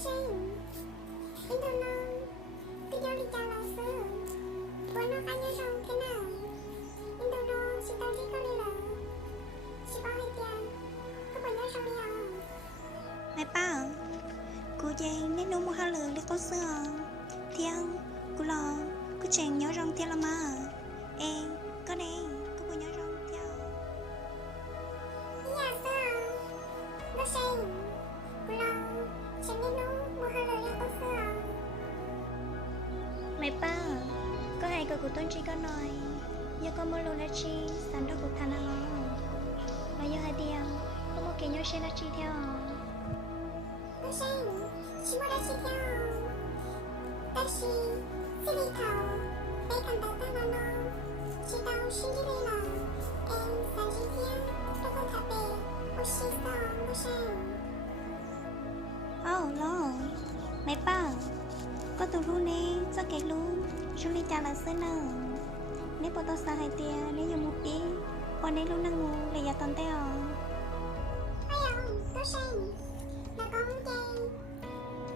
Dosen, Indonesia, video di jalan se, bueno kanya dong kena, Indonesia si tadi kali lah, si bahagia, kebanyakan soalnya. Mày bảo cô dây nên nấu một hai lửa để có sữa thiên cô lo cô chàng nhớ rong thiên là mà ê có đây cô vừa nhớ rong theo Iya sir, dosen, pulau,ฉันไม่รู้ว่าอะไรก็เสื้อ mày bảo có hay cô tôn chi có nói giờ có mua lô lá chi sẵn đó của thằng nào mà giờ hai điểm có một cái nhớ xe lá chi theo 도생, 시모라시경 다시 스리타오 베이컨다다나노 시다오 신기레나 엔 산지티안 토코타베 오시서 도생 lo mày bảo có tụ lu nè sao cái lu chúng đi chào là sơn nở nếu bọn tôi xa hai tia nếu dùng một tí bọn đấy lu năng ngủ là giờ toàn teo 아영 도생 나 검게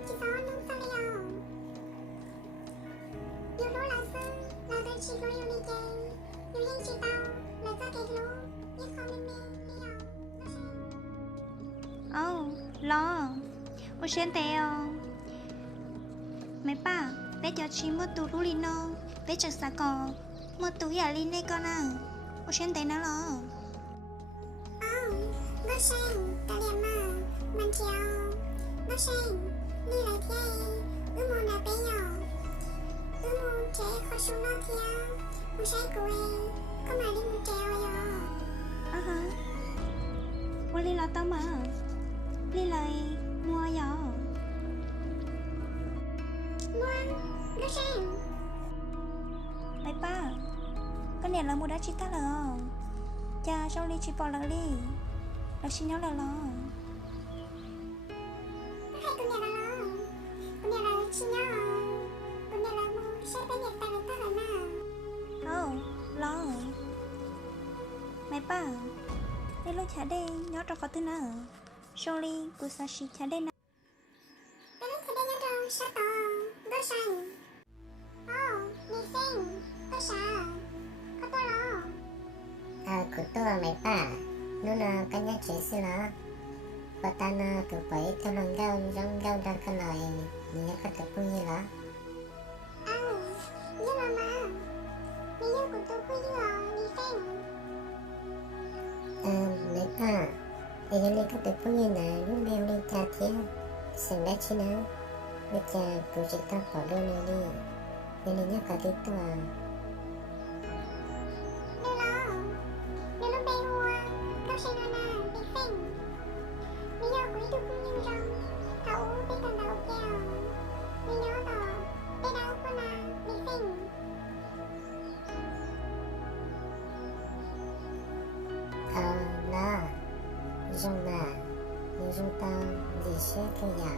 기사원 농사리요 유로라스 나들 치고 유리게 유행치다오 나자게로 예커민미 리요 도생 lo ô xuyên teo mày bảo bé cho chị mua tụ lu li no bé cho xa cò mua tụ giả li nè con à ô xuyên teo nó lo 도생 딸이야마 만지요 도생 니라게 의모나 빼요 의모 제 거슈나티야 무사이고에 그 말이 문제여요 hả mua li là tao mà li lại mua giỏ 무한 도생 mày ba cái này là mua đã chi ta là cha sau li chi bỏ là đi là xin nhớ là lo hai κουνιάρα τσινιά κουνιάρα μου σε πένιεκτα λεπτά lo mày ba đây lúc chả đây nhớ cho có thứ nào sau li của sa shi chả đây nào Pero que tenga todo sato, dosan. Oh, mi sen, dosa. Katolo. Kutua mày pa, nó là cái nhát chế xí lá, và ta na cứ phải theo lòng gao trong gao ra cái này, nhìn cái tập cũng như lá. Nhưng mà, mi yêu của tôi quý yêu, mi sen. Mày pa, thì những cái tập cũng như này lúc đeo đi cha thế, sinh đã chi nào, bây giờ cứ chỉ ta bỏ đôi này đi, nên nhớ cả tí tua. Nếu bé hoa, dosan na, mi sen. Mi yêu quý tôi quý yêu trong, thảo bé cần đào keo. Mi nhớ đó, bé đào của na, mi sen. Là, dùng mà, dùng tao gì sẽ cái nhà.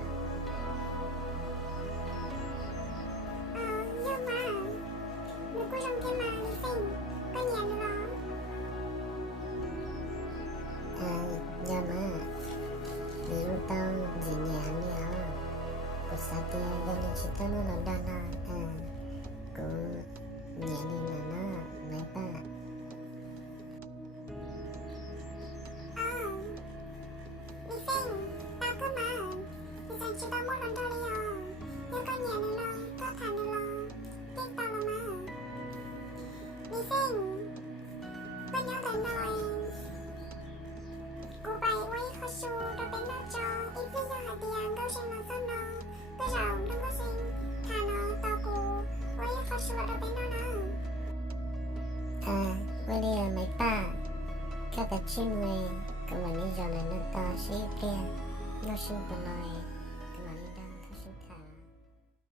Nhưng mà nếu có trong cái mà mi sen, có nhà nữa đó. Nhưng mà dùng tao gì nhà nữa. Cô sa tia gần như chỉ tao nó làm đàn à. Cô nhà đi mà nó mấy ba. Mi sen, tao cứ mà. Mi sen chỉ tao muốn lần đó đi à. Nhưng có nhà nữa đó, có thả nữa đó. Tiếc tao là mà. Mi sen, có nhớ lần rồi. Cô bay quay khó su rồi bên nó cho. Ít với nhau hạt tiền, đâu xem nó sân đâu. Cái rộng đừng có xin. Thả nó tao cô. Quay khó su rồi bên nó nào. Với đi mấy ba. Các cái chuyên về, các bạn đi dọn này nó to sẽ kia. Nó sinh vào này.